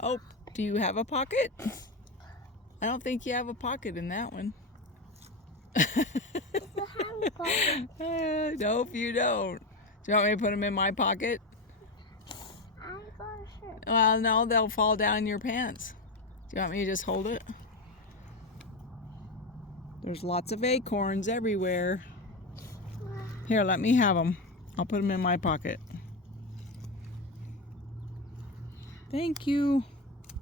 Oh, do you have a pocket? I don't think you have a pocket in that one. Nope, you don't. Do you want me to put them in my pocket? Well, no, they'll fall down your pants. Do you want me to just hold it? There's lots of acorns everywhere. Here, let me have them. I'll put them in my pocket. Thank you.